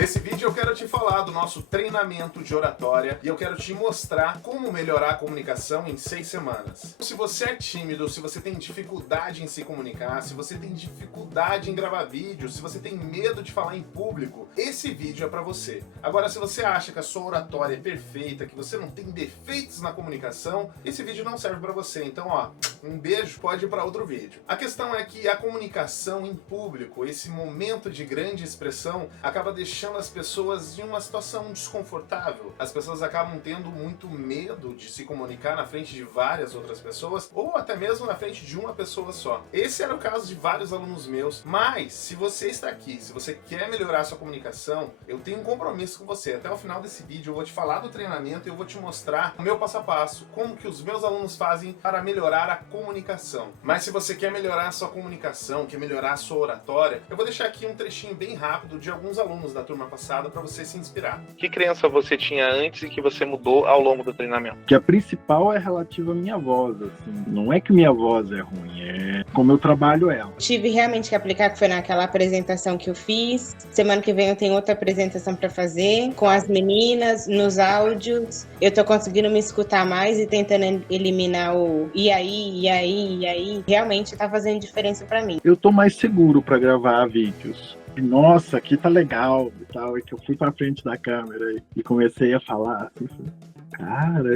Nesse vídeo eu quero te falar do nosso treinamento de oratória e eu quero te mostrar como melhorar a comunicação em 6 semanas. Se você é tímido, se você tem dificuldade em se comunicar, se você tem dificuldade em gravar vídeo, se você tem medo de falar em público, esse vídeo é pra você. Agora, se você acha que a sua oratória é perfeita, que você não tem defeitos na comunicação, esse vídeo não serve pra você. Então, ó, um beijo, pode ir pra outro vídeo. A questão é que a comunicação em público, esse momento de grande expressão, acaba deixando as pessoas em uma situação desconfortável. As pessoas acabam tendo muito medo de se comunicar na frente de várias outras pessoas, ou até mesmo na frente de uma pessoa só. Esse era o caso de vários alunos meus, mas se você está aqui, se você quer melhorar a sua comunicação, eu tenho um compromisso com você. Até o final desse vídeo eu vou te falar do treinamento e eu vou te mostrar o meu passo a passo, como que os meus alunos fazem para melhorar a comunicação. Mas se você quer melhorar a sua comunicação, quer melhorar a sua oratória, eu vou deixar aqui um trechinho bem rápido de alguns alunos da turma passada para você se inspirar. Que crença você tinha antes e que você mudou ao longo do treinamento? Que a principal é relativa à minha voz, assim. Não é que minha voz é ruim, é como eu trabalho ela. Tive realmente que aplicar, que foi naquela apresentação que eu fiz. Semana que vem eu tenho outra apresentação para fazer com as meninas, nos áudios. Eu tô conseguindo me escutar mais e tentando eliminar o e aí. Realmente tá fazendo diferença para mim. Eu tô mais seguro para gravar vídeos. Nossa, aqui tá legal e tal. É que eu fui pra frente da câmera e comecei a falar assim. Cara,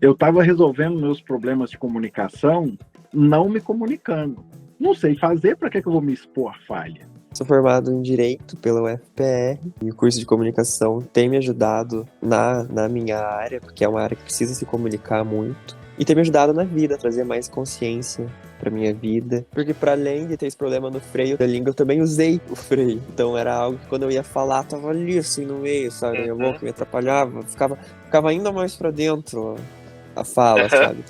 eu tava resolvendo meus problemas de comunicação não me comunicando. Não sei fazer, pra que eu vou me expor à falha? Sou formado em Direito pela UFPR e o curso de comunicação tem me ajudado na minha área, porque é uma área que precisa se comunicar muito. E tem me ajudado na vida, a trazer mais consciência pra minha vida. Porque para além de ter esse problema no freio da língua, eu também usei o freio. Então era algo que quando eu ia falar, tava ali assim no meio, sabe? Minha boca me atrapalhava, ficava ainda mais pra dentro a fala, sabe?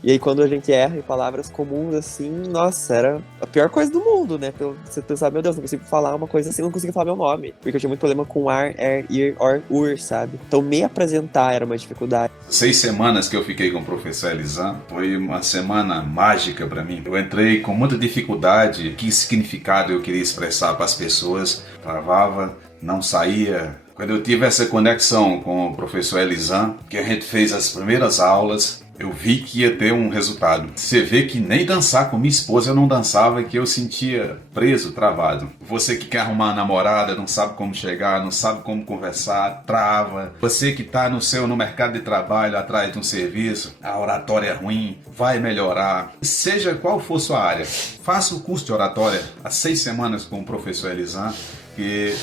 E aí quando a gente erra em palavras comuns assim, nossa, era a pior coisa do mundo, né? Você pensar, meu Deus, não consigo falar uma coisa assim, não consigo falar meu nome. Porque eu tinha muito problema com ar, ir, or, ur, sabe? Então me apresentar era uma dificuldade. 6 semanas que eu fiquei com o professor Elisan foi uma semana mágica para mim. Eu entrei com muita dificuldade, que significado eu queria expressar para as pessoas, travava, não saía. Quando eu tive essa conexão com o professor Elisan, que a gente fez as primeiras aulas, eu vi que ia ter um resultado. Você vê que nem dançar com minha esposa eu não dançava, que eu sentia preso, travado. Você que quer arrumar uma namorada, não sabe como chegar, não sabe como conversar, trava. Você que está no mercado de trabalho, atrás de um serviço, a oratória é ruim, vai melhorar. Seja qual for sua área, faça o curso de oratória há 6 semanas com o professor Elisan, que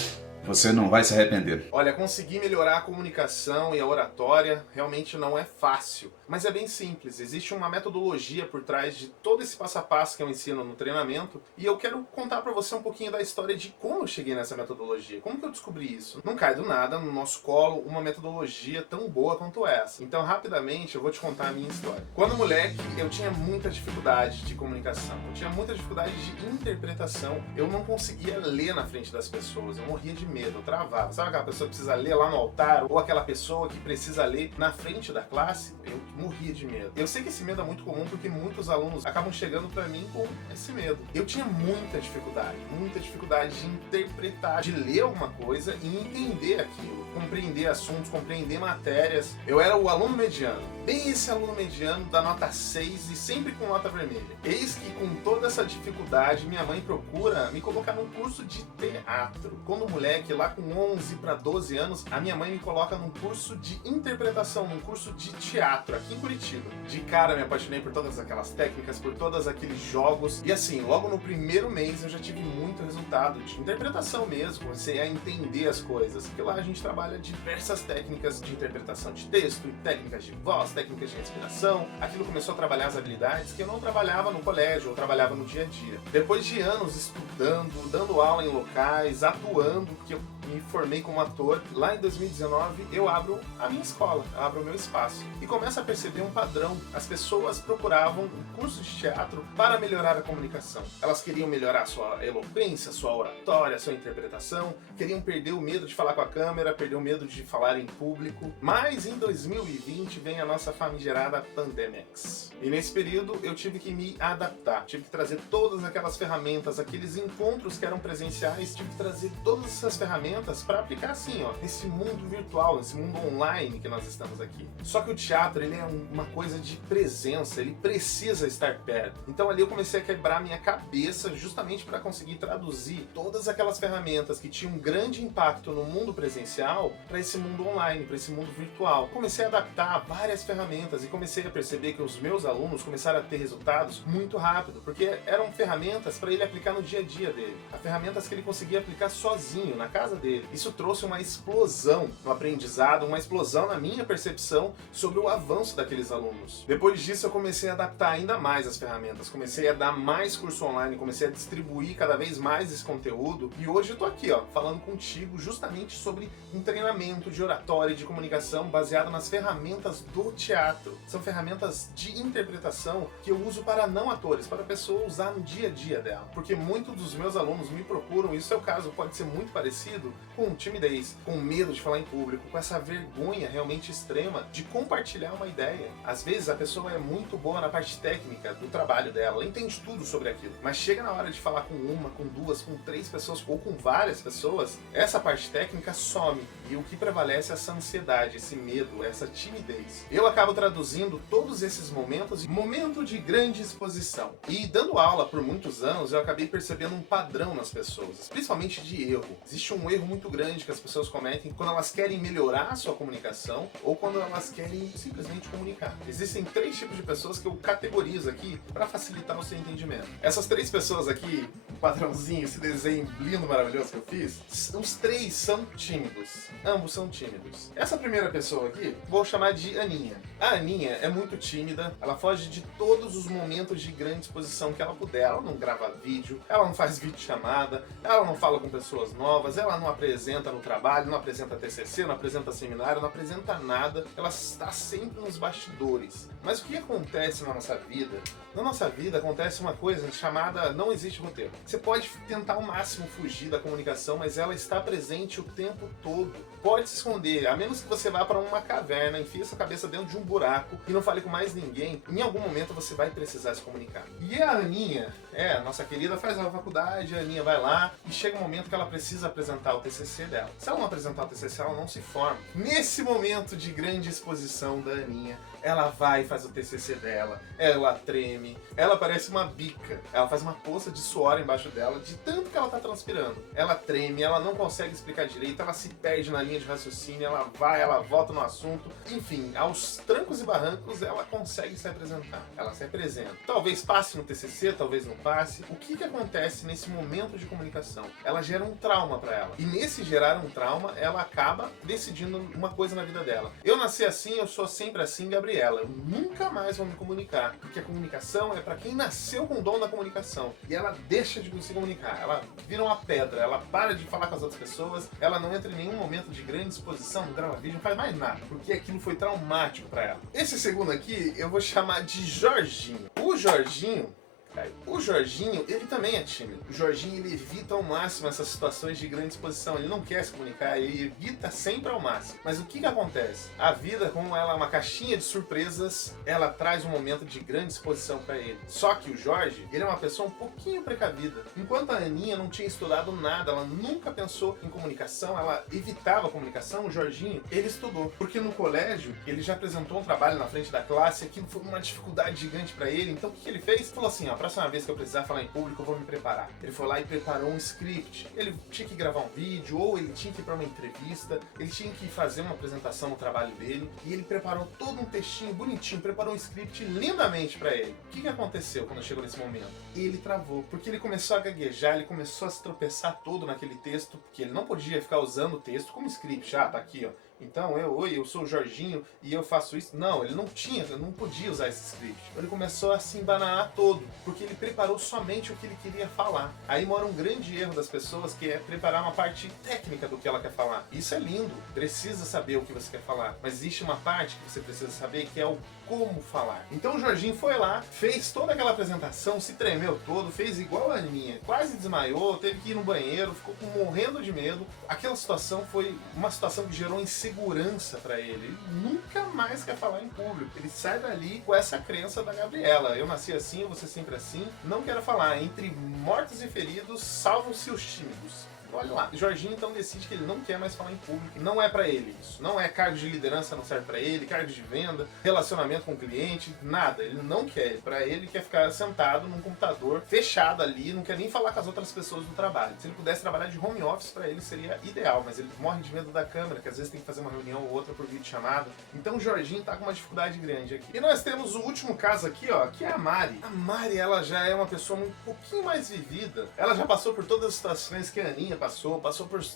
você não vai se arrepender. Olha, conseguir melhorar a comunicação e a oratória realmente não é fácil, mas é bem simples. Existe uma metodologia por trás de todo esse passo a passo que eu ensino no treinamento e eu quero contar pra você um pouquinho da história de como eu cheguei nessa metodologia, como que eu descobri isso. Não cai do nada no nosso colo uma metodologia tão boa quanto essa. Então, rapidamente, eu vou te contar a minha história. Quando moleque, eu tinha muita dificuldade de comunicação, eu tinha muita dificuldade de interpretação, eu não conseguia ler na frente das pessoas, eu morria de medo, eu travava. Sabe aquela pessoa que precisa ler lá no altar? Ou aquela pessoa que precisa ler na frente da classe? Eu morria de medo. Eu sei que esse medo é muito comum porque muitos alunos acabam chegando pra mim com esse medo. Eu tinha muita dificuldade de interpretar, de ler alguma coisa e entender aquilo, compreender assuntos, compreender matérias. Eu era o aluno mediano, bem esse aluno mediano da nota 6 e sempre com nota vermelha. Eis que com toda essa dificuldade, minha mãe procura me colocar num curso de teatro. Quando moleque, lá com 11 para 12 anos, a minha mãe me coloca num curso de interpretação, num curso de teatro, aqui em Curitiba. De cara me apaixonei por todas aquelas técnicas, por todos aqueles jogos. E assim, logo no primeiro mês eu já tive muito resultado de interpretação mesmo, comecei a entender as coisas. Porque lá a gente trabalha diversas técnicas de interpretação de texto, técnicas de voz, técnicas de respiração. Aquilo começou a trabalhar as habilidades que eu não trabalhava no colégio, eu trabalhava no dia a dia. Depois de anos estudando, dando aula em locais, atuando, porque eu me formei como ator, lá em 2019 eu abro a minha escola, abro o meu espaço e começo a perceber um padrão. As pessoas procuravam um curso de teatro para melhorar a comunicação. Elas queriam melhorar a sua eloquência, sua oratória, sua interpretação, queriam perder o medo de falar com a câmera, perder o medo de falar em público. Mas em 2020 vem a nossa famigerada Pandemex. E nesse período eu tive que me adaptar, tive que trazer todas aquelas ferramentas, aqueles encontros que eram presenciais, tive que trazer todas essas ferramentas para aplicar assim, ó, nesse mundo virtual, nesse mundo online que nós estamos aqui. Só que o teatro, ele é uma coisa de presença, ele precisa estar perto. Então ali eu comecei a quebrar minha cabeça justamente para conseguir traduzir todas aquelas ferramentas que tinham um grande impacto no mundo presencial para esse mundo online, para esse mundo virtual. Comecei a adaptar várias ferramentas e comecei a perceber que os meus alunos começaram a ter resultados muito rápido, porque eram ferramentas para ele aplicar no dia a dia dele, ferramentas que ele conseguia aplicar sozinho, na casa dele. Isso trouxe uma explosão no aprendizado, uma explosão na minha percepção sobre o avanço daqueles alunos. Depois disso eu comecei a adaptar ainda mais as ferramentas, comecei a dar mais curso online, comecei a distribuir cada vez mais esse conteúdo e hoje eu tô aqui, ó, falando contigo justamente sobre um treinamento de oratória e de comunicação baseado nas ferramentas do teatro. São ferramentas de interpretação que eu uso para não atores, para a pessoa usar no dia a dia dela. Porque muitos dos meus alunos me procuram, e o seu caso pode ser muito parecido, com timidez, com medo de falar em público, com essa vergonha realmente extrema de compartilhar uma ideia. Às vezes a pessoa é muito boa na parte técnica do trabalho dela, ela entende tudo sobre aquilo, mas chega na hora de falar com uma, com duas, com três pessoas ou com várias pessoas, essa parte técnica some e o que prevalece é essa ansiedade, esse medo, essa timidez. Eu acabo traduzindo todos esses momentos em momento de grande exposição. E dando aula por muitos anos, eu acabei percebendo um padrão nas pessoas, principalmente de erro. Existe um erro muito grande que as pessoas cometem quando elas querem melhorar a sua comunicação ou quando elas querem simplesmente comunicar. Existem 3 tipos de pessoas que eu categorizo aqui para facilitar o seu entendimento. Essas 3 pessoas aqui, o padrãozinho, esse desenho lindo, maravilhoso que eu fiz, os 3 são tímidos. Ambos são tímidos. Essa primeira pessoa aqui, vou chamar de Aninha. A Aninha é muito tímida, ela foge de todos os momentos de grande exposição que ela puder. Ela não grava vídeo, ela não faz videochamada, ela não fala com pessoas novas, ela não apresenta no trabalho, não apresenta TCC, não apresenta seminário, não apresenta nada. Ela está sempre nos bastidores. Mas o que acontece na nossa vida? Na nossa vida acontece uma coisa chamada não existe roteiro. Você pode tentar ao máximo fugir da comunicação, mas ela está presente o tempo todo. Pode se esconder, a menos que você vá para uma caverna, enfie sua cabeça dentro de um buraco e não fale com mais ninguém, em algum momento você vai precisar se comunicar. E a Aninha, a nossa querida, faz a faculdade, a Aninha vai lá e chega um momento que ela precisa apresentar o TCC dela. Se ela não apresentar o TCC, ela não se forma. Nesse momento de grande exposição da Aninha, ela vai e faz o TCC dela, ela treme, ela parece uma bica, ela faz uma poça de suor embaixo dela, de tanto que ela tá transpirando. Ela treme, ela não consegue explicar direito, ela se perde na linha de raciocínio, ela vai, ela volta no assunto, enfim, aos trancos e barrancos ela consegue se apresentar, ela se apresenta. Talvez passe no TCC, talvez não passe. O que acontece nesse momento de comunicação? Ela gera um trauma para ela, e nesse gerar um trauma, ela acaba decidindo uma coisa na vida dela. Eu nasci assim, eu sou sempre assim, Gabriela, eu nunca mais vou me comunicar, porque a comunicação é para quem nasceu com o dom da comunicação, e ela deixa de se comunicar, ela vira uma pedra, ela para de falar com as outras pessoas, ela não entra em nenhum momento de grande exposição, não grava vídeo, não faz mais nada, porque aquilo foi traumático para ela. Esse segundo aqui eu vou chamar de Jorginho. O Jorginho, ele também é tímido. O Jorginho, ele evita ao máximo essas situações de grande exposição. Ele não quer se comunicar, ele evita sempre ao máximo. Mas o que acontece? A vida, como ela é uma caixinha de surpresas, ela traz um momento de grande exposição para ele. Só que o Jorge, ele é uma pessoa um pouquinho precavida. Enquanto a Aninha não tinha estudado nada, ela nunca pensou em comunicação, ela evitava a comunicação, o Jorginho, ele estudou. Porque no colégio, ele já apresentou um trabalho na frente da classe, aquilo foi uma dificuldade gigante para ele. Então o que ele fez? Falou assim, ó, próxima vez que eu precisar falar em público, eu vou me preparar. Ele foi lá e preparou um script. Ele tinha que gravar um vídeo, ou ele tinha que ir para uma entrevista, ele tinha que fazer uma apresentação no trabalho dele, e ele preparou todo um textinho bonitinho, preparou um script lindamente para ele. O que aconteceu quando chegou nesse momento? Ele travou, porque ele começou a gaguejar, ele começou a se tropeçar todo naquele texto, porque ele não podia ficar usando o texto como script. Ah, tá aqui, ó. Então, eu sou o Jorginho e eu faço isso. Não, ele não podia usar esse script. Ele começou a se embananar todo, porque ele preparou somente o que ele queria falar. Aí mora um grande erro das pessoas, que é preparar uma parte técnica do que ela quer falar. Isso é lindo, precisa saber o que você quer falar, mas existe uma parte que você precisa saber, que é o como falar. Então o Jorginho foi lá, fez toda aquela apresentação, se tremeu todo, fez igual a Aninha, quase desmaiou, teve que ir no banheiro, ficou morrendo de medo. Aquela situação foi uma situação que gerou insegurança para ele. Ele nunca mais quer falar em público. Ele sai dali com essa crença da Gabriela: eu nasci assim, eu vou ser sempre assim, não quero falar. Entre mortos e feridos, salvam-se os tímidos. Olha lá, o Jorginho então decide que ele não quer mais falar em público, não é pra ele isso, não é cargo de liderança, não serve pra ele, cargo de venda, relacionamento com o cliente, nada, ele não quer, pra ele quer ficar sentado num computador, fechado ali, não quer nem falar com as outras pessoas do trabalho. Se ele pudesse trabalhar de home office, pra ele seria ideal, mas ele morre de medo da câmera, que às vezes tem que fazer uma reunião ou outra por videochamada, então o Jorginho tá com uma dificuldade grande aqui. E nós temos o último caso aqui, ó, que é a Mari. A Mari, ela já é uma pessoa um pouquinho mais vivida, ela já passou por todas as situações que a Aninha passou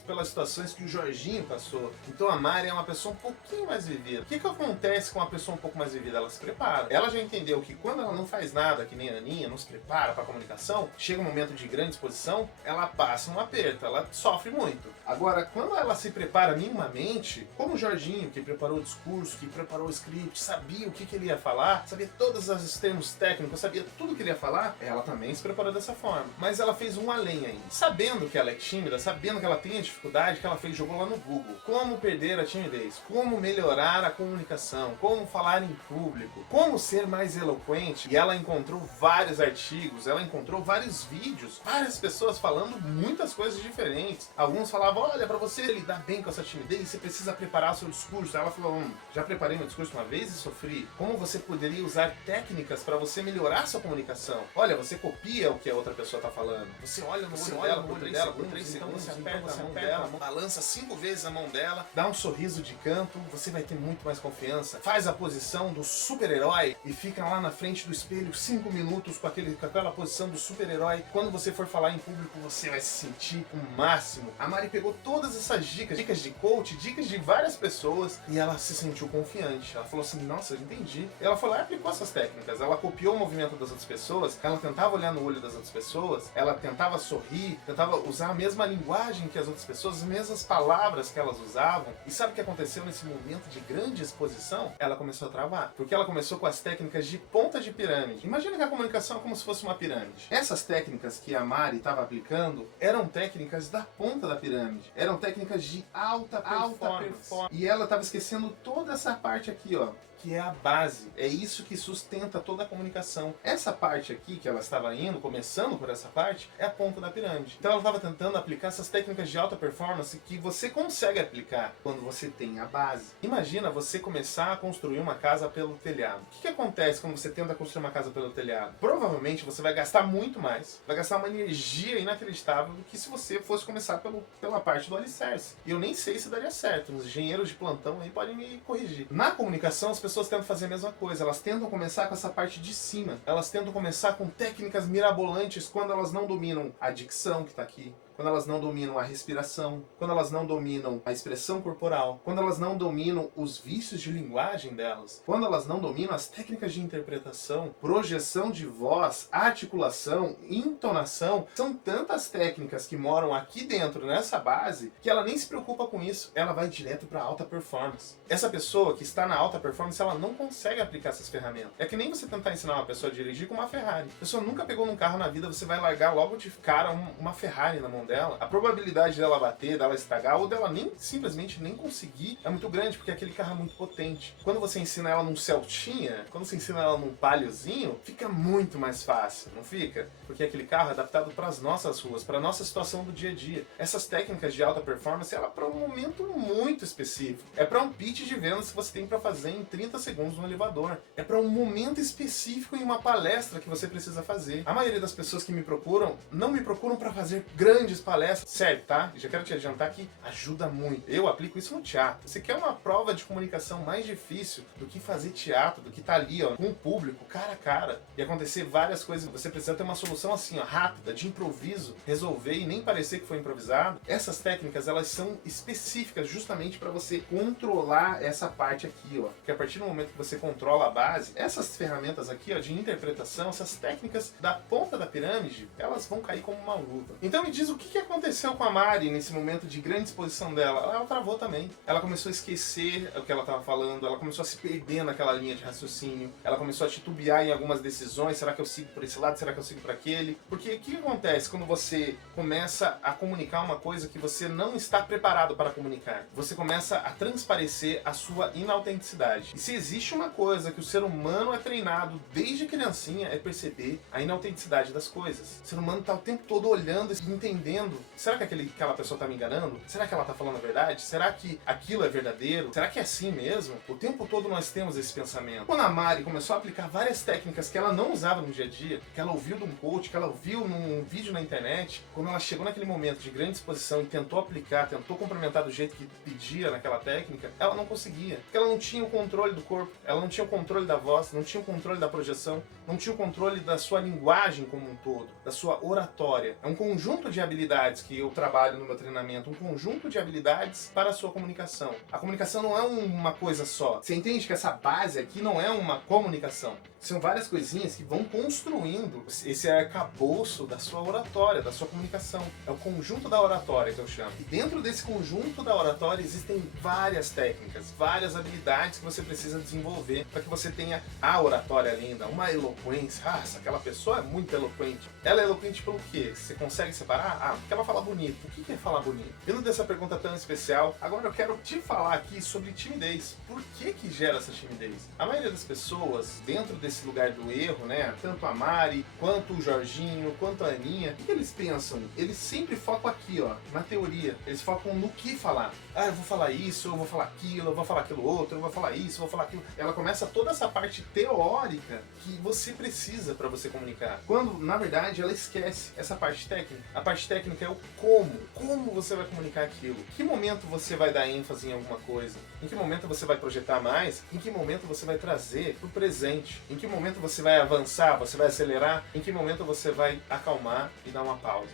pelas situações que o Jorginho passou, então a Mari é uma pessoa um pouquinho mais vivida. O que acontece com uma pessoa um pouco mais vivida? Ela se prepara. Ela já entendeu que quando ela não faz nada, que nem a Aninha, não se prepara para a comunicação, chega um momento de grande exposição, ela passa um aperto, ela sofre muito. Agora, quando ela se prepara minimamente, como o Jorginho, que preparou o discurso, que preparou o script, sabia o que ele ia falar, sabia todos os termos técnicos, sabia tudo que ele ia falar, ela também se preparou dessa forma. Mas ela fez um além ainda. Sabendo que ela é tímida, sabendo que ela tem a dificuldade, que ela fez, jogou lá no Google. Como perder a timidez? Como melhorar a comunicação? Como falar em público? Como ser mais eloquente? E ela encontrou vários artigos, ela encontrou vários vídeos, várias pessoas falando muitas coisas diferentes. Alguns falavam, olha, pra você lidar bem com essa timidez, você precisa preparar o seu discurso. Ela falou, já preparei meu discurso uma vez e sofri. Como você poderia usar técnicas para você melhorar sua comunicação? Olha, você copia o que a outra pessoa tá falando. Você olha no olho dela por 3 segundos, você aperta a mão dela, balança 5 vezes a mão dela, dá um sorriso de canto, você vai ter muito mais confiança. Faz a posição do super-herói e fica lá na frente do espelho 5 minutos com aquela posição do super-herói. Quando você for falar em público, você vai se sentir o máximo. A Mari pegou todas essas dicas de coach, dicas de várias pessoas, e ela se sentiu confiante. Ela falou assim, nossa, eu entendi. E ela foi lá e aplicou essas técnicas. Ela copiou o movimento das outras pessoas, ela tentava olhar no olho das outras pessoas, ela tentava sorrir, tentava usar a mesma linguagem que as outras pessoas, as mesmas palavras que elas usavam. E sabe o que aconteceu nesse momento de grande exposição? Ela começou a travar, porque ela começou com as técnicas de ponta de pirâmide. Imagina que a comunicação é como se fosse uma pirâmide. Essas técnicas que a Mari estava aplicando eram técnicas da ponta da pirâmide, eram técnicas de alta performance. E ela estava esquecendo toda essa parte aqui, ó, que é a base. É isso que sustenta toda a comunicação. Essa parte aqui que ela estava indo, começando por essa parte, é a ponta da pirâmide. Então ela estava tentando aplicar essas técnicas de alta performance que você consegue aplicar quando você tem a base. Imagina você começar a construir uma casa pelo telhado. O que acontece quando você tenta construir uma casa pelo telhado? Provavelmente você vai gastar muito mais, vai gastar uma energia inacreditável do que se você fosse começar pela parte do alicerce. E eu nem sei se daria certo. Os engenheiros de plantão aí podem me corrigir. Na comunicação, as pessoas tentam fazer a mesma coisa. Elas tentam começar com essa parte de cima. Elas tentam começar com técnicas mirabolantes quando elas não dominam a dicção que está aqui, quando elas não dominam a respiração, quando elas não dominam a expressão corporal, quando elas não dominam os vícios de linguagem delas, quando elas não dominam as técnicas de interpretação, projeção de voz, articulação, entonação. São tantas técnicas que moram aqui dentro, nessa base, que ela nem se preocupa com isso. Ela vai direto para alta performance. Essa pessoa que está na alta performance, ela não consegue aplicar essas ferramentas. É que nem você tentar ensinar uma pessoa a dirigir com uma Ferrari. A pessoa nunca pegou num carro na vida, você vai largar logo de cara uma Ferrari na mão dela. A probabilidade dela bater, dela estragar ou dela simplesmente nem conseguir é muito grande, porque aquele carro é muito potente. Quando você ensina ela num Celtinha, quando você ensina ela num Paliozinho, fica muito mais fácil, não fica? Porque aquele carro é adaptado para as nossas ruas, para a nossa situação do dia a dia. Essas técnicas de alta performance, ela é para um momento muito específico. É para um pitch de vendas que você tem para fazer em 30 segundos no elevador. É para um momento específico em uma palestra que você precisa fazer. A maioria das pessoas que me procuram, não me procuram para fazer grandes palestras, certo, tá? Já quero te adiantar que ajuda muito. Eu aplico isso no teatro. Você quer uma prova de comunicação mais difícil do que fazer teatro, do que tá ali, ó, com o público, cara a cara, e acontecer várias coisas. Você precisa ter uma solução assim, ó, rápida, de improviso, resolver e nem parecer que foi improvisado. Essas técnicas, elas são específicas justamente para você controlar essa parte aqui, ó. Porque a partir do momento que você controla a base, essas ferramentas aqui, ó, de interpretação, essas técnicas da ponta da pirâmide, elas vão cair como uma luva. Então me diz o que aconteceu com a Mari nesse momento de grande exposição dela. Ela travou também. Ela começou a esquecer o que ela estava falando, ela começou a se perder naquela linha de raciocínio, ela começou a titubear em algumas decisões. Será que eu sigo por esse lado? Será que eu sigo por aquele? Porque o que acontece quando você começa a comunicar uma coisa que você não está preparado para comunicar? Você começa a transparecer a sua inautenticidade. E se existe uma coisa que o ser humano é treinado desde criancinha, é perceber a inautenticidade das coisas. O ser humano está o tempo todo olhando e entendendo entendendo, será que aquela pessoa tá me enganando? Será que ela tá falando a verdade? Será que aquilo é verdadeiro? Será que é assim mesmo? O tempo todo nós temos esse pensamento. Quando a Mari começou a aplicar várias técnicas que ela não usava no dia a dia, que ela ouviu de um coach, que ela ouviu num vídeo na internet, quando ela chegou naquele momento de grande exposição e tentou aplicar, tentou complementar do jeito que pedia naquela técnica, ela não conseguia. Porque ela não tinha o controle do corpo, ela não tinha o controle da voz, não tinha o controle da projeção, não tinha o controle da sua linguagem como um todo, da sua oratória. É um conjunto de habilidades que eu trabalho no meu treinamento, um conjunto de habilidades para a sua comunicação. A comunicação não é uma coisa só. Você entende que essa base aqui não é uma comunicação. São várias coisinhas que vão construindo esse arcabouço da sua oratória, da sua comunicação. É o conjunto da oratória que eu chamo. E dentro desse conjunto da oratória existem várias técnicas, várias habilidades que você precisa desenvolver para que você tenha a oratória linda, uma eloquência. Ah, aquela pessoa é muito eloquente. Ela é eloquente pelo quê? Você consegue separar? Ah, porque ela fala bonito. O que é falar bonito? Vindo dessa pergunta tão especial, agora eu quero te falar aqui sobre timidez. Por que gera essa timidez? A maioria das pessoas, dentro desse lugar do erro, né? Tanto a Mari, quanto o Jorginho, quanto a Aninha, o que eles pensam? Eles sempre focam aqui, ó, na teoria. Eles focam no que falar. Ah, eu vou falar isso, eu vou falar aquilo, eu vou falar aquilo outro, eu vou falar isso, eu vou falar aquilo. Ela começa toda essa parte teórica que você precisa para você comunicar. Quando, na verdade, ela esquece essa parte técnica. A parte técnica é o como. Como você vai comunicar aquilo? Em que momento você vai dar ênfase em alguma coisa? Em que momento você vai projetar mais? Em que momento você vai trazer pro presente? Em que momento você vai avançar? Você vai acelerar? Em que momento você vai acalmar e dar uma pausa?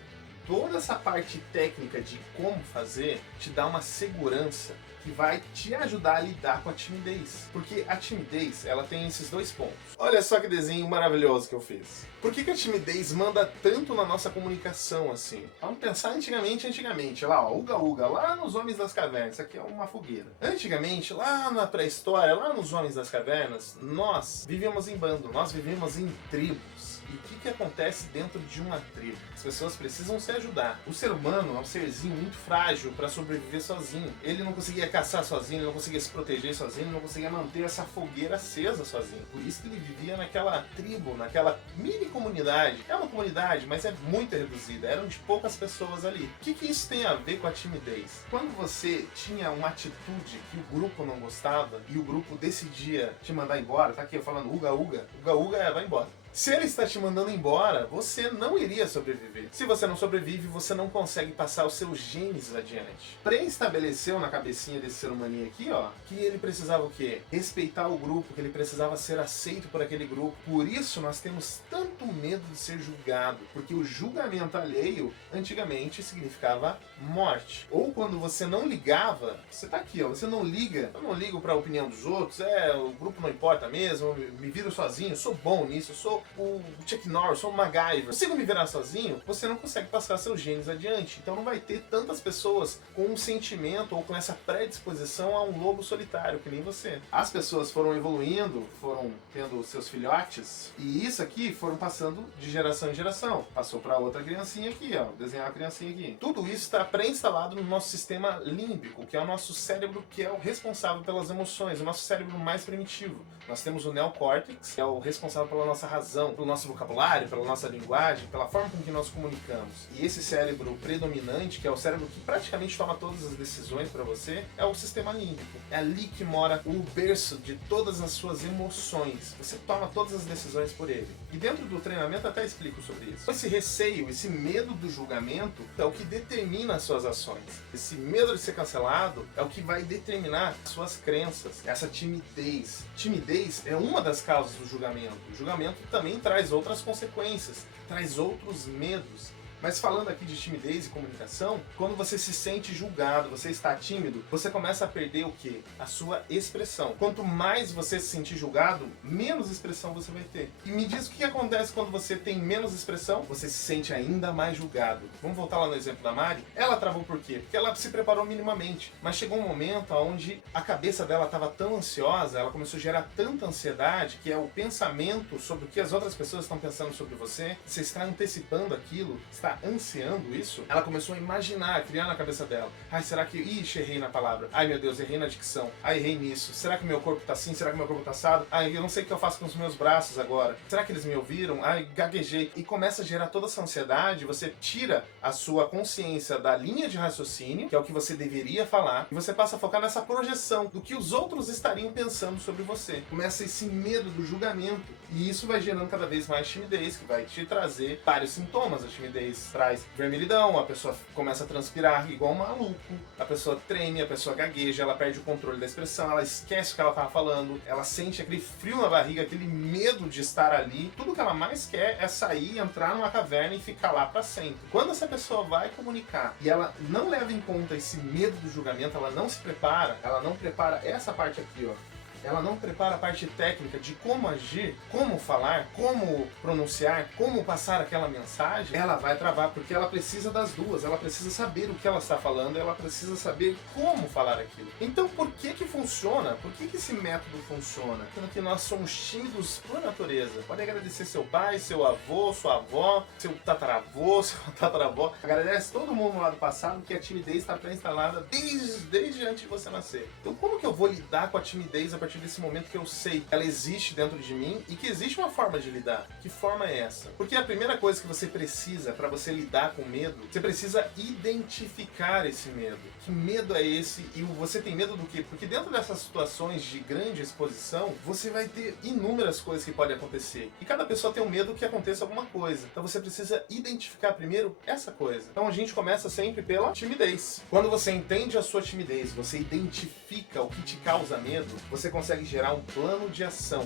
Toda essa parte técnica de como fazer te dá uma segurança que vai te ajudar a lidar com a timidez. Porque a timidez, ela tem esses dois pontos. Olha só que desenho maravilhoso que eu fiz. Por que a timidez manda tanto na nossa comunicação assim? Vamos pensar antigamente, lá ó, Uga Uga, lá nos Homens das Cavernas, isso aqui é uma fogueira. Antigamente, lá na pré-história, lá nos Homens das Cavernas, nós vivíamos em bando, nós vivíamos em tribos. E o que acontece dentro de uma tribo? As pessoas precisam se ajudar. O ser humano é um serzinho muito frágil para sobreviver sozinho. Ele não conseguia caçar sozinho, ele não conseguia se proteger sozinho, ele não conseguia manter essa fogueira acesa sozinho. Por isso que ele vivia naquela tribo, naquela mini comunidade. É uma comunidade, mas é muito reduzida. Eram de poucas pessoas ali. O que isso tem a ver com a timidez? Quando você tinha uma atitude que o grupo não gostava e o grupo decidia te mandar embora, tá aqui eu falando Uga Uga, Uga Uga é vai embora. Se ele está te mandando embora, você não iria sobreviver. Se você não sobrevive, você não consegue passar os seus genes adiante. Pré-estabeleceu na cabecinha desse ser humaninho aqui, ó, que ele precisava o quê? Respeitar o grupo, que ele precisava ser aceito por aquele grupo. Por isso nós temos tanto medo de ser julgado, porque o julgamento alheio antigamente significava morte. Ou quando você não ligava, você tá aqui, ó, você não liga, eu não ligo para a opinião dos outros, o grupo não importa mesmo, eu me viro sozinho, sou bom nisso, eu sou o Chuck Norris, ou o MacGyver, consigo me virar sozinho, você não consegue passar seus genes adiante. Então não vai ter tantas pessoas com um sentimento ou com essa predisposição a um lobo solitário, que nem você. As pessoas foram evoluindo, foram tendo seus filhotes, e isso aqui foram passando de geração em geração. Passou para outra criancinha aqui, ó, desenhar a criancinha aqui. Tudo isso está pré-instalado no nosso sistema límbico, que é o nosso cérebro que é o responsável pelas emoções, o nosso cérebro mais primitivo. Nós temos o neocórtex, que é o responsável pela nossa razão, pelo nosso vocabulário, pela nossa linguagem, pela forma com que nós comunicamos. E esse cérebro predominante, que é o cérebro que praticamente toma todas as decisões para você, é o sistema límbico. É ali que mora o berço de todas as suas emoções. Você toma todas as decisões por ele. E dentro do treinamento até explico sobre isso. Esse receio, esse medo do julgamento é o que determina as suas ações. Esse medo de ser cancelado é o que vai determinar as suas crenças. Essa timidez. Timidez é uma das causas do julgamento. O julgamento também traz outras consequências, traz outros medos. Mas falando aqui de timidez e comunicação, quando você se sente julgado, você está tímido, você começa a perder o quê? A sua expressão. Quanto mais você se sentir julgado, menos expressão você vai ter. E me diz o que acontece quando você tem menos expressão? Você se sente ainda mais julgado. Vamos voltar lá no exemplo da Mari? Ela travou por quê? Porque ela se preparou minimamente. Mas chegou um momento onde a cabeça dela estava tão ansiosa, ela começou a gerar tanta ansiedade, que é o pensamento sobre o que as outras pessoas estão pensando sobre você. Você está antecipando aquilo, está tá ansiando isso, ela começou a imaginar, criar na cabeça dela. Ai, será que... Ixi, errei na palavra. Ai, meu Deus, errei na dicção. Ai, errei nisso. Será que meu corpo tá assim? Será que meu corpo tá assado? Ai, eu não sei o que eu faço com os meus braços agora. Será que eles me ouviram? Ai, gaguejei. E começa a gerar toda essa ansiedade, você tira a sua consciência da linha de raciocínio, que é o que você deveria falar, e você passa a focar nessa projeção do que os outros estariam pensando sobre você. Começa esse medo do julgamento, e isso vai gerando cada vez mais timidez, que vai te trazer vários sintomas. A timidez traz vermelhidão, a pessoa começa a transpirar igual um maluco, a pessoa treme, a pessoa gagueja, ela perde o controle da expressão, ela esquece o que ela estava falando, ela sente aquele frio na barriga, aquele medo de estar ali. Tudo que ela mais quer é sair, entrar numa caverna e ficar lá para sempre. Quando essa pessoa vai comunicar e ela não leva em conta esse medo do julgamento, ela não se prepara, ela não prepara essa parte aqui, ó. Ela não prepara a parte técnica de como agir, como falar, como pronunciar, como passar aquela mensagem, ela vai travar, porque ela precisa das duas. Ela precisa saber o que ela está falando, ela precisa saber como falar aquilo. Então, por que que funciona? Por que que esse método funciona? Porque nós somos tímidos por natureza. Pode agradecer seu pai, seu avô, sua avó, seu tataravô, sua tataravó. Agradece todo mundo lá do passado, que a timidez está pré-instalada desde antes de você nascer. Então, como que eu vou lidar com a timidez a partir desse momento que eu sei que ela existe dentro de mim e que existe uma forma de lidar? Que forma é essa? Porque a primeira coisa que você precisa para você lidar com medo, você precisa identificar esse medo. Que medo é esse? E você tem medo do quê? Porque dentro dessas situações de grande exposição, você vai ter inúmeras coisas que podem acontecer. E cada pessoa tem um medo que aconteça alguma coisa. Então você precisa identificar primeiro essa coisa. Então a gente começa sempre pela timidez. Quando você entende a sua timidez, você identifica o que te causa medo, você consegue gerar um plano de ação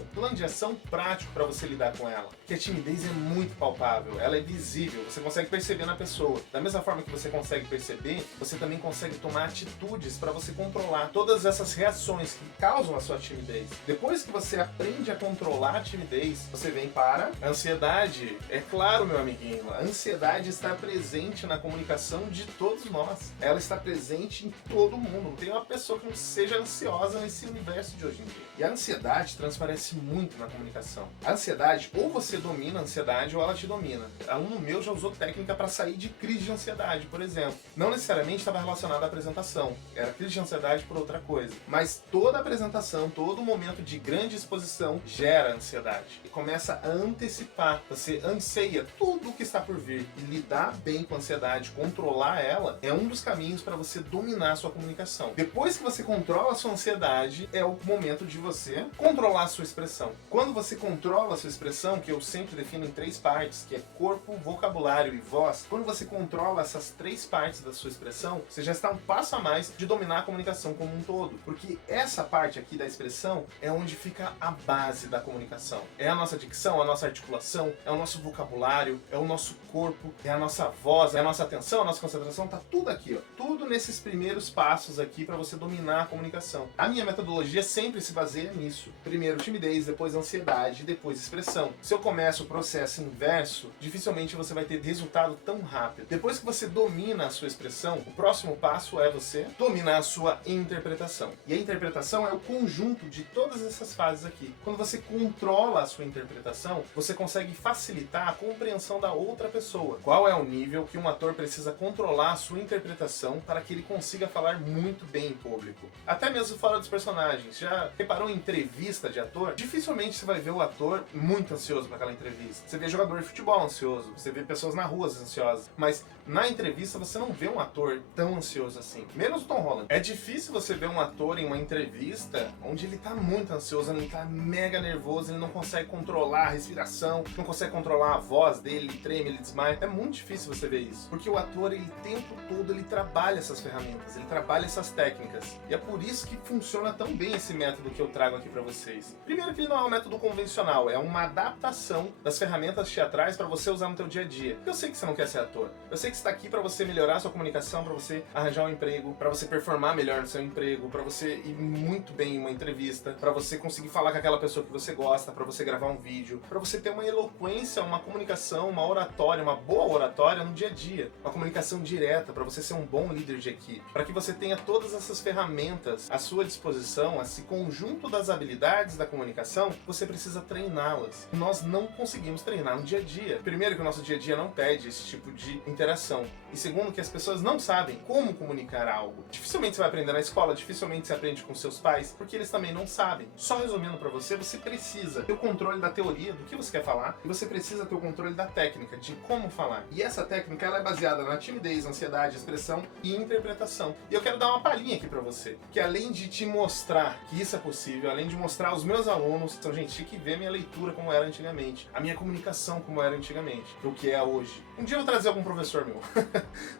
prático para você lidar com ela. Porque a timidez é muito palpável, ela é visível, você consegue perceber na pessoa. Da mesma forma que você consegue perceber, você também consegue tomar atitudes para você controlar todas essas reações que causam a sua timidez. Depois que você aprende a controlar a timidez, você vem para a ansiedade. É claro, meu amiguinho, a ansiedade está presente na comunicação de todos nós. Ela está presente em todo mundo. Não tem uma pessoa que não seja ansiosa nesse universo de hoje em dia. E a ansiedade transparece muito na comunicação. A ansiedade, ou você domina a ansiedade ou ela te domina. Aluno meu já usou técnica para sair de crise de ansiedade, por exemplo. Não necessariamente estava relacionado à apresentação. Era crise de ansiedade por outra coisa. Mas toda apresentação, todo momento de grande exposição gera ansiedade. E começa a antecipar. Você anseia tudo o que está por vir. E lidar bem com a ansiedade, controlar ela, é um dos caminhos para você dominar a sua comunicação. Depois que você controla a sua ansiedade, é o momento de você controlar a sua expressão. Quando você controla a sua expressão, que eu sempre defino em 3 partes, que é corpo, vocabulário e voz, quando você controla essas 3 partes da sua expressão, você já está um passo a mais de dominar a comunicação como um todo. Porque essa parte aqui da expressão é onde fica a base da comunicação. É a nossa dicção, a nossa articulação, é o nosso vocabulário, é o nosso corpo, é a nossa voz, é a nossa atenção, a nossa concentração, tá tudo aqui, ó. Tudo nesses primeiros passos aqui para você dominar a comunicação. A minha metodologia sempre se baseia nisso. Primeiro timidez, depois ansiedade, depois expressão. Se eu começo o processo inverso, dificilmente você vai ter resultado tão rápido. Depois que você domina a sua expressão, o próximo passo é você dominar a sua interpretação. E a interpretação é o conjunto de todas essas fases aqui. Quando você controla a sua interpretação, você consegue facilitar a compreensão da outra pessoa. Qual é o nível que um ator precisa controlar a sua interpretação para que ele consiga falar muito bem em público? Até mesmo fora dos personagens. Já reparou em entrevista de ator? Dificilmente você vai ver o ator muito ansioso para aquela entrevista. Você vê jogador de futebol ansioso, você vê pessoas na rua ansiosas, mas na entrevista você não vê um ator tão ansioso assim. Menos o Tom Holland. É difícil você ver um ator em uma entrevista onde ele tá muito ansioso, ele tá mega nervoso, ele não consegue controlar a respiração, não consegue controlar a voz dele, ele treme, ele desmaia. É muito difícil você ver isso, porque o ator, ele o tempo todo, ele trabalha essas ferramentas, ele trabalha essas técnicas. E é por isso que funciona tão bem esse método que eu trago aqui pra vocês. Primeiro que ele não é um método convencional, é uma adaptação das ferramentas teatrais para você usar no teu dia a dia. Eu sei que você não quer ser ator, eu sei que você está aqui para você melhorar a sua comunicação, para você arranjar um emprego, para você performar melhor no seu emprego, para você ir muito bem em uma entrevista, para você conseguir falar com aquela pessoa que você gosta, para você gravar um vídeo, para você ter uma eloquência, uma comunicação, uma oratória, uma boa oratória no dia a dia, uma comunicação direta, para você ser um bom líder de equipe, para que você tenha todas essas ferramentas à sua disposição, esse conjunto conjunto das habilidades da comunicação, você precisa treiná-las. Nós não conseguimos treinar no dia a dia. Primeiro, que o nosso dia a dia não pede esse tipo de interação. E segundo, que as pessoas não sabem como comunicar algo. Dificilmente você vai aprender na escola, dificilmente você aprende com seus pais, porque eles também não sabem. Só resumindo pra você, você precisa ter o controle da teoria do que você quer falar e você precisa ter o controle da técnica, de como falar. E essa técnica, ela é baseada na timidez, ansiedade, expressão e interpretação. E eu quero dar uma palhinha aqui pra você, que além de te mostrar que isso é possível, além de mostrar aos meus alunos, então, gente, tinha que ver minha leitura como era antigamente, a minha comunicação como era antigamente, o que é hoje. Um dia eu vou trazer algum professor meu.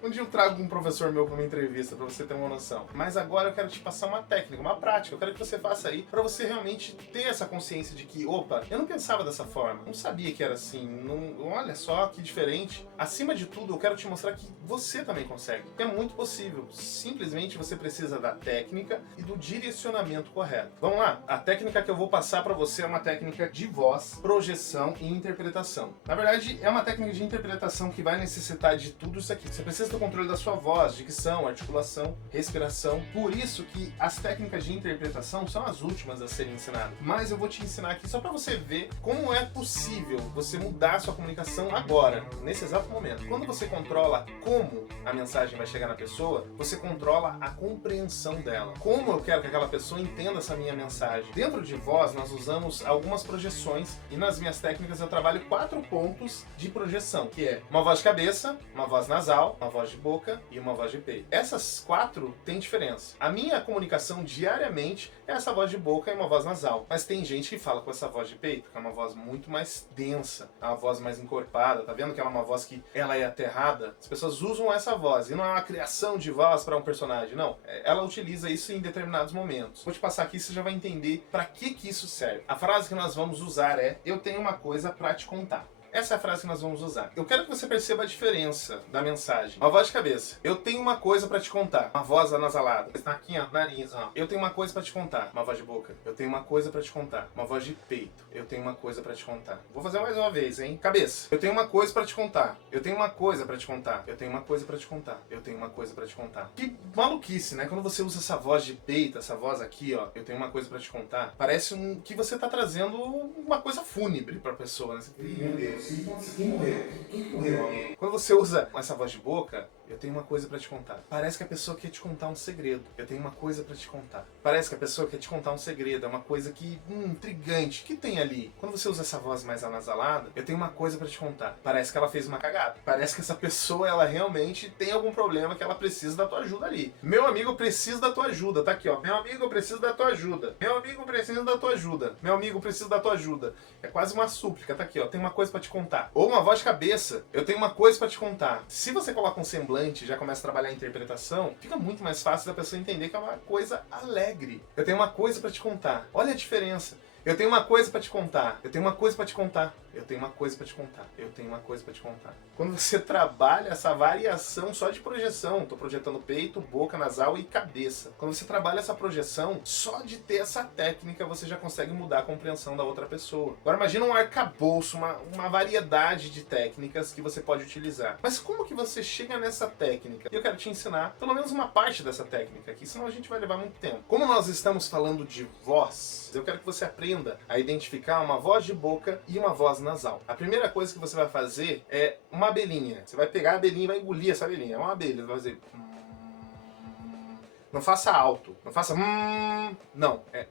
Um dia eu trago um professor meu pra uma entrevista, pra você ter uma noção. Mas agora eu quero te passar uma técnica, uma prática. Eu quero que você faça aí pra você realmente ter essa consciência de que, opa, eu não pensava dessa forma, não sabia que era assim, não, olha só que diferente. Acima de tudo, eu quero te mostrar que você também consegue. É muito possível. Simplesmente você precisa da técnica e do direcionamento correto. Vamos lá? A técnica que eu vou passar pra você é uma técnica de voz, projeção e interpretação. Na verdade, é uma técnica de interpretação que vai necessitar de tudo isso aqui. Você precisa ter o controle da sua voz, dicção, articulação, respiração. Por isso que as técnicas de interpretação são as últimas a serem ensinadas. Mas eu vou te ensinar aqui só para você ver como é possível você mudar a sua comunicação agora, nesse exato momento. Quando você controla como a mensagem vai chegar na pessoa, você controla a compreensão dela. Como eu quero que aquela pessoa entenda essa minha mensagem. Dentro de voz, nós usamos algumas projeções e nas minhas técnicas eu trabalho 4 pontos de projeção, que é uma voz de cabeça, uma voz nasal, uma voz de boca e uma voz de peito. Essas 4 têm diferença. A minha comunicação diariamente é essa voz de boca e uma voz nasal. Mas tem gente que fala com essa voz de peito, que é uma voz muito mais densa, é uma voz mais encorpada, tá vendo que ela é uma voz que ela é aterrada? As pessoas usam essa voz, e não é uma criação de voz para um personagem, não. Ela utiliza isso em determinados momentos. Vou te passar aqui, você já vai entender para que isso serve. A frase que nós vamos usar é: eu tenho uma coisa para te contar. Essa é a frase que nós vamos usar. Eu quero que você perceba a diferença da mensagem. Uma voz de cabeça. Eu tenho uma coisa pra te contar. Uma voz anasalada. Está aqui, ó, nariz, ó. Eu tenho uma coisa pra te contar. Uma voz de boca. Eu tenho uma coisa pra te contar. Uma voz de peito. Eu tenho uma coisa pra te contar. Vou fazer mais uma vez, hein? Cabeça. Eu tenho uma coisa pra te contar. Eu tenho uma coisa pra te contar. Eu tenho uma coisa pra te contar. Eu tenho uma coisa pra te contar. Que maluquice, né? Quando você usa essa voz de peito, essa voz aqui, ó. Eu tenho uma coisa pra te contar. Parece que você tá trazendo uma coisa fúnebre pra pessoa, né? Meu Deus, quem morreu? Quem morreu, alguém? Quando você usa essa voz de boca, eu tenho uma coisa pra te contar. Parece que a pessoa quer te contar um segredo. Eu tenho uma coisa pra te contar. Parece que a pessoa quer te contar um segredo. É uma coisa que, intrigante. O que tem ali? Quando você usa essa voz mais anasalada, eu tenho uma coisa pra te contar. Parece que ela fez uma cagada. Parece que essa pessoa, ela realmente tem algum problema que ela precisa da tua ajuda ali. Meu amigo, eu preciso da tua ajuda. Tá aqui, ó. Meu amigo, eu preciso da tua ajuda. Meu amigo, eu preciso da tua ajuda. Meu amigo, eu preciso da tua ajuda. É quase uma súplica. Tá aqui, ó. Tem uma coisa pra te contar. Ou uma voz de cabeça. Eu tenho uma coisa pra te contar. Se você coloca um semblante, já começa a trabalhar a interpretação, fica muito mais fácil da pessoa entender que é uma coisa alegre. Eu tenho uma coisa pra te contar. Olha a diferença. Eu tenho uma coisa pra te contar. Eu tenho uma coisa pra te contar. Eu tenho uma coisa pra te contar. Eu tenho uma coisa pra te contar. Quando você trabalha essa variação só de projeção, tô projetando peito, boca, nasal e cabeça. Quando você trabalha essa projeção, só de ter essa técnica você já consegue mudar a compreensão da outra pessoa. Agora imagina um arcabouço, uma variedade de técnicas que você pode utilizar. Mas como que você chega nessa técnica? Eu quero te ensinar pelo menos uma parte dessa técnica aqui, senão a gente vai levar muito tempo. Como nós estamos falando de voz, eu quero que você aprenda a identificar uma voz de boca e uma voz nasal. A primeira coisa que você vai fazer é uma abelhinha. Você vai pegar a abelhinha e vai engolir essa abelhinha. É uma abelha, você vai fazer... Não faça alto. Não faça... Não, é...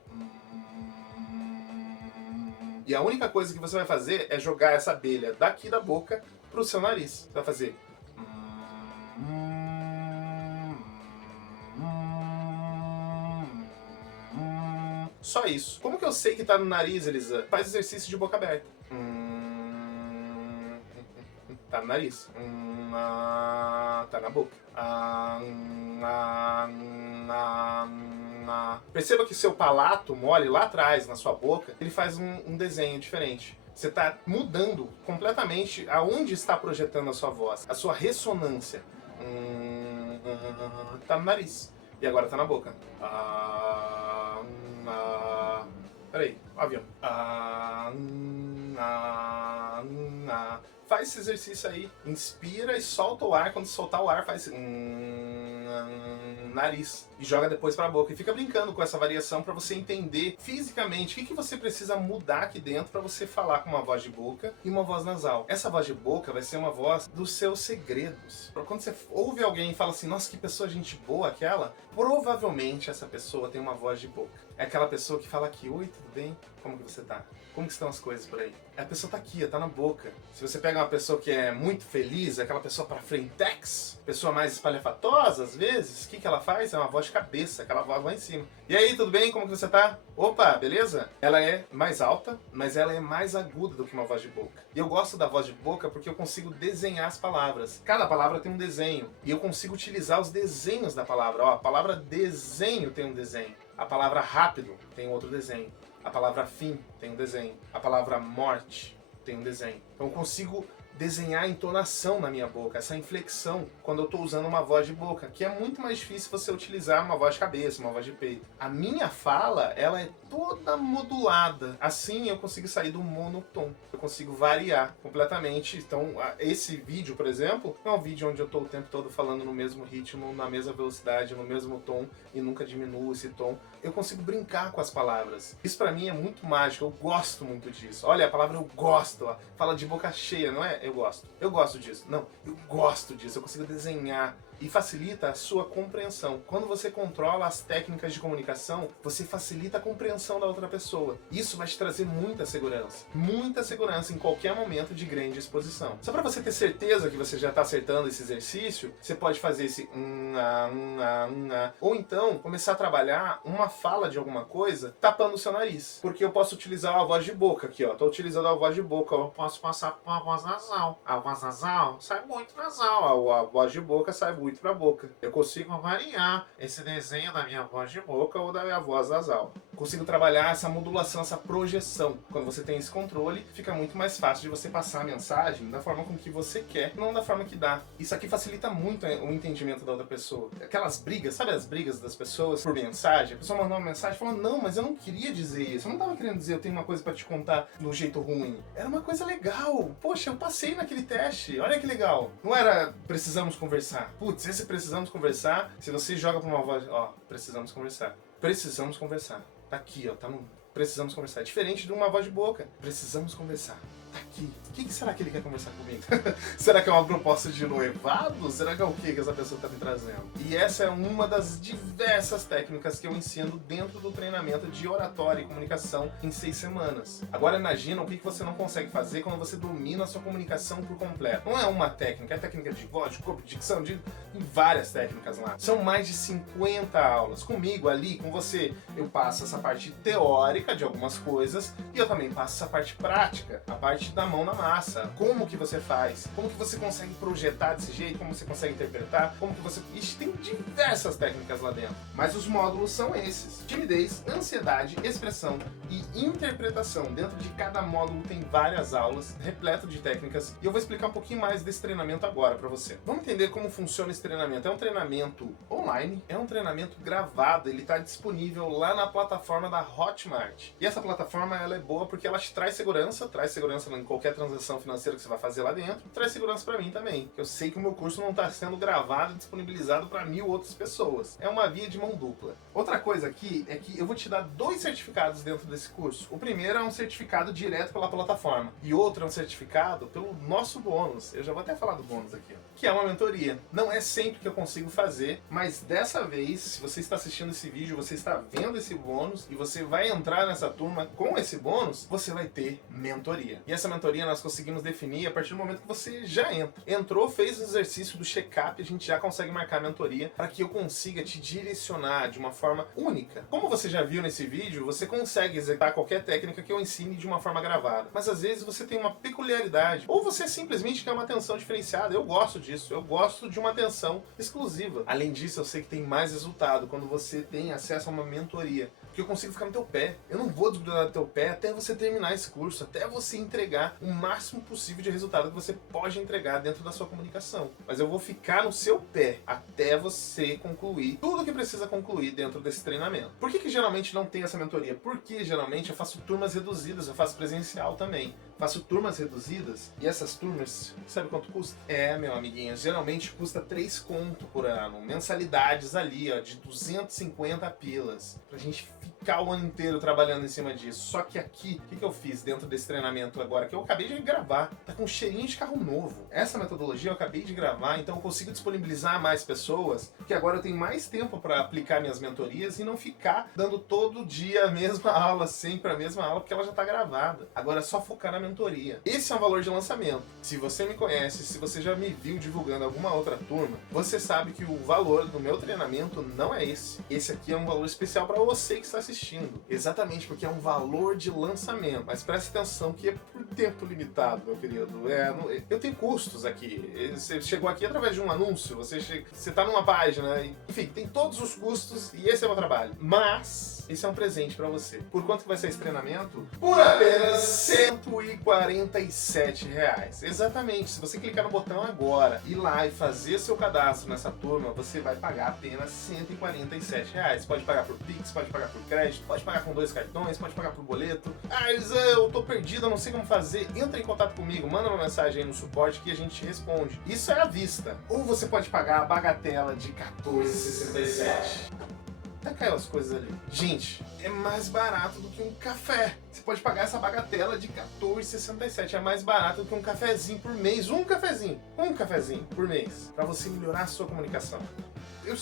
E a única coisa que você vai fazer é jogar essa abelha daqui da boca pro seu nariz. Você vai fazer... Só isso. Como que eu sei que tá no nariz, Elisa? Faz exercício de boca aberta. Tá no nariz. Tá na boca. Perceba que seu palato mole lá atrás, na sua boca, ele faz um desenho diferente. Você está mudando completamente aonde está projetando a sua voz, a sua ressonância. Tá no nariz. E agora tá na boca. Peraí, o avião. Faz esse exercício aí. Inspira e solta o ar. Quando soltar o ar, faz nariz. e joga depois para a boca. E fica brincando com essa variação para você entender fisicamente o que você precisa mudar aqui dentro para você falar com uma voz de boca e uma voz nasal. Essa voz de boca vai ser uma voz dos seus segredos. Quando você ouve alguém e fala assim, nossa, que pessoa gente boa aquela, provavelmente essa pessoa tem uma voz de boca. É aquela pessoa que fala aqui, oi, tudo bem? Como que você tá? Como que estão as coisas por aí? A pessoa tá aqui, tá na boca. Se você pega uma pessoa que é muito feliz, aquela pessoa pra frentex, pessoa mais espalhafatosa às vezes, o que ela faz? É uma voz de cabeça, aquela voz lá em cima. E aí, tudo bem? Como que você tá? Opa, beleza? Ela é mais alta, mas ela é mais aguda do que uma voz de boca. E eu gosto da voz de boca porque eu consigo desenhar as palavras. Cada palavra tem um desenho. E eu consigo utilizar os desenhos da palavra. Ó, a palavra desenho tem um desenho. A palavra rápido tem outro desenho. A palavra fim tem um desenho. A palavra morte tem um desenho. Então eu consigo desenhar a entonação na minha boca, essa inflexão quando eu estou usando uma voz de boca, que é muito mais difícil você utilizar uma voz de cabeça, uma voz de peito. A minha fala, ela é toda modulada. Assim eu consigo sair do monotom. Eu consigo variar completamente. Então, esse vídeo, por exemplo, é um vídeo onde eu estou o tempo todo falando no mesmo ritmo, na mesma velocidade, no mesmo tom e nunca diminuo esse tom. Eu consigo brincar com as palavras. Isso pra mim é muito mágico, eu gosto muito disso. Olha, a palavra eu gosto, ó. Fala de boca cheia, não é? Eu gosto. Eu gosto disso. Não, eu gosto disso. Eu consigo desenhar. E facilita a sua compreensão. Quando você controla as técnicas de comunicação, você facilita a compreensão da outra pessoa. Isso vai te trazer muita segurança em qualquer momento de grande exposição. Só para você ter certeza que você já está acertando esse exercício, você pode fazer esse ou então começar a trabalhar uma fala de alguma coisa tapando o seu nariz. Porque eu posso utilizar a voz de boca aqui, ó. Tô utilizando a voz de boca, ó. Eu posso passar por uma voz nasal. A voz nasal sai muito nasal, a voz de boca sai muito para a boca. Eu consigo variar esse desenho da minha voz de boca ou da minha voz nasal. Consigo trabalhar essa modulação, essa projeção. Quando você tem esse controle, fica muito mais fácil de você passar a mensagem da forma com que você quer, não da forma que dá. Isso aqui facilita muito o entendimento da outra pessoa. Aquelas brigas, sabe as brigas das pessoas por mensagem? A pessoa mandou uma mensagem falando, não, mas eu não queria dizer isso. Eu não tava querendo dizer, eu tenho uma coisa para te contar do jeito ruim. Era uma coisa legal. Poxa, eu passei naquele teste. Olha que legal. Não era precisamos conversar. Putz, esse precisamos conversar, se você joga pra uma voz, ó, precisamos conversar. Precisamos conversar. Tá aqui, ó, tá no precisamos conversar. É diferente de uma voz de boca. Precisamos conversar. Tá aqui. O que será que ele quer conversar comigo? Será que é uma proposta de noivado? Será que é o que essa pessoa tá me trazendo? E essa é uma das diversas técnicas que eu ensino dentro do treinamento de oratória e comunicação em 6 semanas. Agora imagina o que você não consegue fazer quando você domina a sua comunicação por completo. Não é uma técnica, é técnica de voz, de corpo, de dicção, tem várias técnicas lá. São mais de 50 aulas. Comigo, ali, com você, eu passo essa parte teórica de algumas coisas e eu também passo essa parte prática, a parte da mão na massa. Como que você faz? Como que você consegue projetar desse jeito? Como você consegue interpretar? Como que você... Ixi, tem diversas técnicas lá dentro. Mas os módulos são esses. Timidez, ansiedade, expressão e interpretação. Dentro de cada módulo tem várias aulas, repleto de técnicas. E eu vou explicar um pouquinho mais desse treinamento agora para você. Vamos entender como funciona esse treinamento. É um treinamento online, é um treinamento gravado. Ele está disponível lá na plataforma da Hotmart. E essa plataforma ela é boa porque ela te traz segurança em qualquer transação financeira que você vai fazer lá dentro, traz segurança para mim também. Eu sei que o meu curso não está sendo gravado e disponibilizado para 1000 outras pessoas. É uma via de mão dupla. Outra coisa aqui é que eu vou te dar 2 certificados dentro desse curso. O primeiro é um certificado direto pela plataforma e outro é um certificado pelo nosso bônus. Eu já vou até falar do bônus aqui, que é uma mentoria. Não é sempre que eu consigo fazer, mas dessa vez, se você está assistindo esse vídeo, você está vendo esse bônus e você vai entrar nessa turma com esse bônus, você vai ter mentoria. E essa mentoria nós conseguimos definir a partir do momento que você já entra. Entrou, fez o exercício do check-up, a gente já consegue marcar a mentoria para que eu consiga te direcionar de uma forma única. Como você já viu nesse vídeo, você consegue executar qualquer técnica que eu ensine de uma forma gravada. Mas às vezes você tem uma peculiaridade, ou você simplesmente quer uma atenção diferenciada. Eu gosto disso, eu gosto de uma atenção exclusiva. Além disso, eu sei que tem mais resultado quando você tem acesso a uma mentoria, porque eu consigo ficar no teu pé. Eu não vou desgrudar do teu pé até você terminar esse curso, até você entregar o máximo possível de resultado que você pode entregar dentro da sua comunicação. Mas eu vou ficar no seu pé até você concluir tudo que precisa concluir dentro desse treinamento. Por que geralmente não tem essa mentoria? Porque geralmente eu faço turmas reduzidas, eu faço presencial também. Faço turmas reduzidas e essas turmas, sabe quanto custa? Meu amiguinho, geralmente custa 3 conto por ano. Mensalidades ali, ó, de 250 pilas. Pra gente ficar o ano inteiro trabalhando em cima disso. Só que aqui, o que eu fiz dentro desse treinamento agora? Que eu acabei de gravar. Tá com um cheirinho de carro novo. Essa metodologia eu acabei de gravar, então eu consigo disponibilizar a mais pessoas, porque agora eu tenho mais tempo para aplicar minhas mentorias e não ficar dando todo dia a mesma aula, sempre a mesma aula, porque ela já tá gravada. Agora é só focar na mentoria. Esse é um valor de lançamento. Se você me conhece, se você já me viu divulgando alguma outra turma, você sabe que o valor do meu treinamento não é esse. Esse aqui é um valor especial para você que está assistindo. Exatamente, porque é um valor de lançamento. Mas preste atenção que é por tempo limitado, meu querido. Eu tenho custos aqui. Você chegou aqui através de um anúncio, você tá numa página, enfim, tem todos os custos e esse é o meu trabalho. Mas esse é um presente pra você. Por quanto que vai ser esse treinamento? Por apenas R$147. Exatamente. Se você clicar no botão agora, ir lá e fazer seu cadastro nessa turma, você vai pagar apenas R$147. Pode pagar por Pix, pode pagar por crédito, pode pagar com 2 cartões, pode pagar por boleto. Elisa, eu tô perdido, eu não sei como fazer. Entra em contato comigo, manda uma mensagem aí no suporte que a gente responde. Isso é à vista. Ou você pode pagar a bagatela de R$14,67. Até caiu as coisas ali. Gente, é mais barato do que um café. Você pode pagar essa bagatela de R$14,67. É mais barato do que um cafezinho por mês. Um cafezinho por mês. Pra você melhorar a sua comunicação. Eu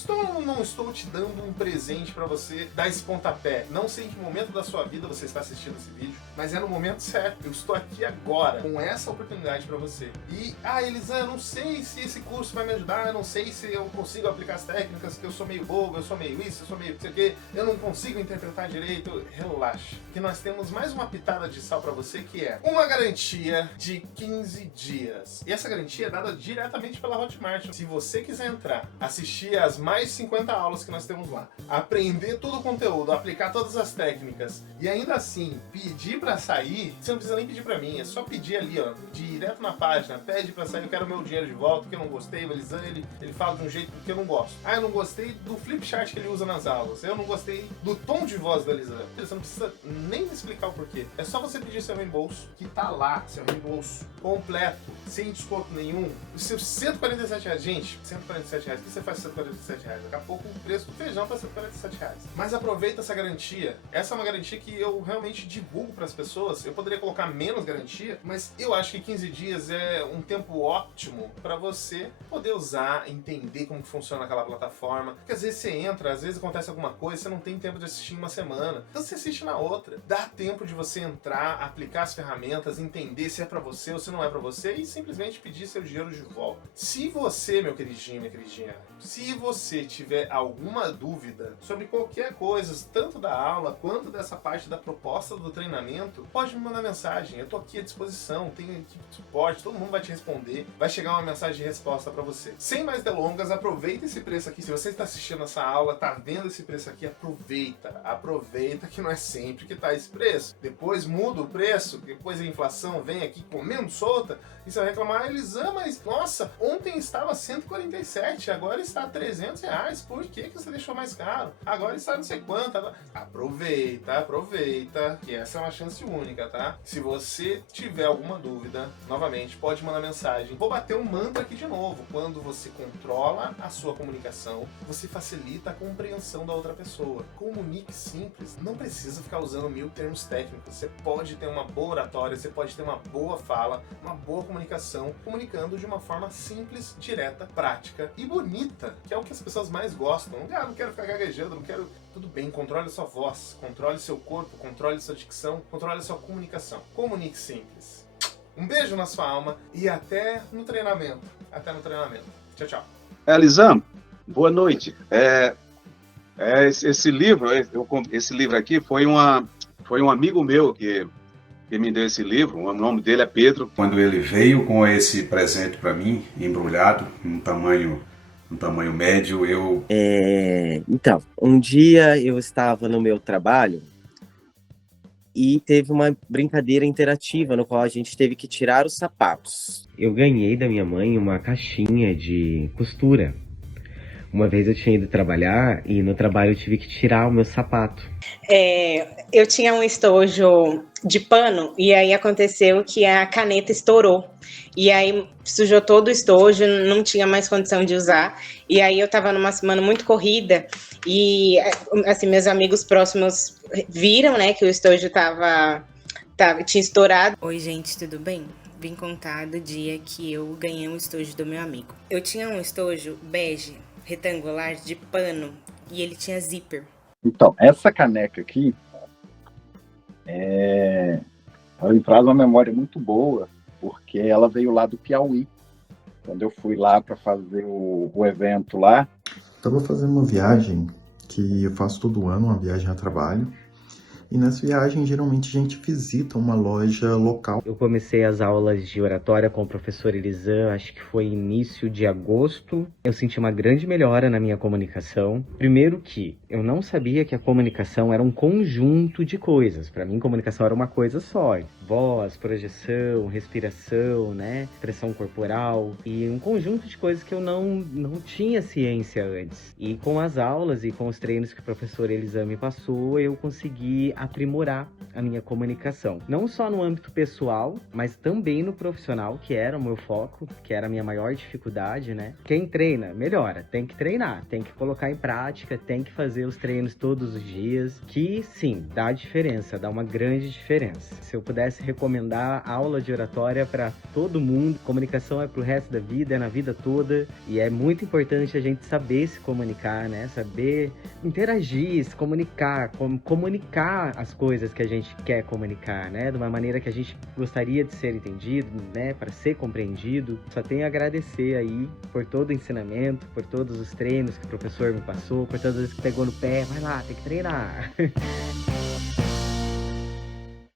não estou te dando um presente pra você dar esse pontapé. Não sei em que momento da sua vida você está assistindo esse vídeo, mas é no momento certo. Eu estou aqui agora com essa oportunidade pra você. E, Elisa, eu não sei se esse curso vai me ajudar, eu não sei se eu consigo aplicar as técnicas, que eu sou meio bobo, eu sou meio isso, eu sou meio não sei o quê, eu não consigo interpretar direito. Relaxa, que nós temos mais uma pitada de sal pra você, que é uma garantia de 15 dias. E essa garantia é dada diretamente pela Hotmart. Se você quiser entrar, assistir as mais 50 aulas que nós temos lá, aprender todo o conteúdo, aplicar todas as técnicas e ainda assim pedir pra sair, você não precisa nem pedir pra mim, é só pedir ali, ó, direto na página, pede pra sair, eu quero meu dinheiro de volta, que eu não gostei, ele fala de um jeito que eu não gosto. Eu não gostei do flipchart que ele usa nas aulas, eu não gostei do tom de voz da Elisângela. Você não precisa nem me explicar o porquê, é só você pedir seu reembolso, que tá lá, seu reembolso completo, sem desconto nenhum, os seus R$147, gente, R$147, o que você faz com R$147? Daqui a pouco o preço do feijão tá R$147. Mas aproveita essa garantia. Essa é uma garantia que eu realmente divulgo para as pessoas. Eu poderia colocar menos garantia, mas eu acho que 15 dias é um tempo ótimo para você poder usar, entender como funciona aquela plataforma. Porque às vezes você entra, às vezes acontece alguma coisa, você não tem tempo de assistir em uma semana. Então você assiste na outra. Dá tempo de você entrar, aplicar as ferramentas, entender se é para você ou se não é para você e simplesmente pedir seu dinheiro de volta. Se você, meu queridinho, minha queridinha, se você tiver alguma dúvida sobre qualquer coisa, tanto da aula quanto dessa parte da proposta do treinamento, pode me mandar mensagem. Eu tô aqui à disposição, tenho equipe de suporte, todo mundo vai te responder, vai chegar uma mensagem de resposta para você. Sem mais delongas, aproveita esse preço aqui. Se você está assistindo essa aula, tá vendo esse preço aqui, aproveita que não é sempre que tá esse preço. Depois muda o preço, depois a inflação vem aqui comendo solta e você vai reclamar, Elisã, mas nossa, ontem estava 147, agora está R$300. Por que você deixou mais caro? Agora está não sei quanto. Aproveita, que essa é uma chance única, tá? Se você tiver alguma dúvida, novamente, pode mandar mensagem. Vou bater um mantra aqui de novo. Quando você controla a sua comunicação, você facilita a compreensão da outra pessoa. Comunique simples, não precisa ficar usando 1000 termos técnicos. Você pode ter uma boa oratória, você pode ter uma boa fala, uma boa comunicação, comunicando de uma forma simples, direta, prática e bonita, que é o que as pessoas mais gostam. Não quero ficar gaguejando, não quero... Tudo bem, controle a sua voz, controle seu corpo, controle sua dicção, controle a sua comunicação. Comunique simples. Um beijo na sua alma e até no treinamento. Tchau, tchau. Elisã, boa noite. Esse livro aqui foi um amigo meu que me deu esse livro. O nome dele é Pedro. Quando ele veio com esse presente para mim, embrulhado, um tamanho médio, Então, um dia eu estava no meu trabalho e teve uma brincadeira interativa no qual a gente teve que tirar os sapatos. Eu ganhei da minha mãe uma caixinha de costura Uma vez eu tinha ido trabalhar e no trabalho eu tive que tirar o meu sapato. Eu tinha um estojo de pano e aí aconteceu que a caneta estourou. E aí sujou todo o estojo, não tinha mais condição de usar. E aí eu tava numa semana muito corrida e, assim, meus amigos próximos viram, né, que o estojo tinha estourado. Oi, gente, tudo bem? Vim contar do dia que eu ganhei um estojo do meu amigo. Eu tinha um estojo bege, retangular, de pano, e ele tinha zíper. Então, essa caneca aqui, ela me traz uma memória muito boa, porque ela veio lá do Piauí. Quando eu fui lá para fazer o evento lá. Estava fazendo uma viagem que eu faço todo ano, uma viagem a trabalho. E nessa viagem, geralmente, a gente visita uma loja local. Eu comecei as aulas de oratória com o professor Elisan, acho que foi início de agosto. Eu senti uma grande melhora na minha comunicação. Primeiro que eu não sabia que a comunicação era um conjunto de coisas. Para mim, comunicação era uma coisa só. Voz, projeção, respiração, né? Expressão corporal. E um conjunto de coisas que eu não tinha ciência antes. E com as aulas e com os treinos que o professor Elisan me passou, eu consegui aprimorar a minha comunicação. Não só no âmbito pessoal, mas também no profissional, que era o meu foco, que era a minha maior dificuldade, né? Quem treina, melhora. Tem que treinar, tem que colocar em prática, tem que fazer os treinos todos os dias, que sim, dá diferença, dá uma grande diferença. Se eu pudesse recomendar aula de oratória para todo mundo, comunicação é pro resto da vida, é na vida toda, e é muito importante a gente saber se comunicar, né? Saber interagir, se comunicar, comunicar as coisas que a gente quer comunicar, né? De uma maneira que a gente gostaria de ser entendido, né? Para ser compreendido. Só tenho a agradecer aí por todo o ensinamento, por todos os treinos que o professor me passou, por todas as vezes que pegou no pé. Vai lá, tem que treinar.